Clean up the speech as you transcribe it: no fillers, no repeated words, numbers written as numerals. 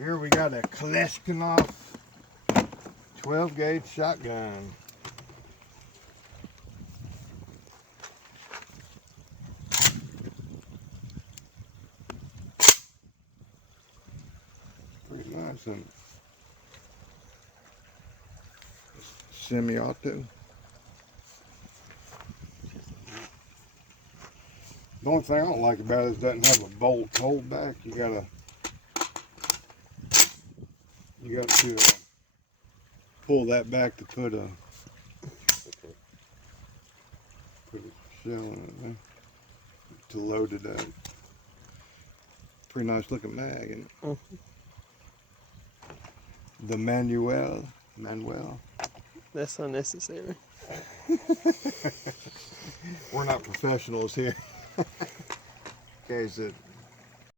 Here we got a Kalashnikov 12 gauge shotgun. Pretty nice and semi-auto. The only thing I don't like about it is it doesn't have a bolt hold back. You got to pull that back to put a shell in it there, to load it up. Pretty nice looking mag, and the Manuel. That's unnecessary. We're not professionals here. Okay, so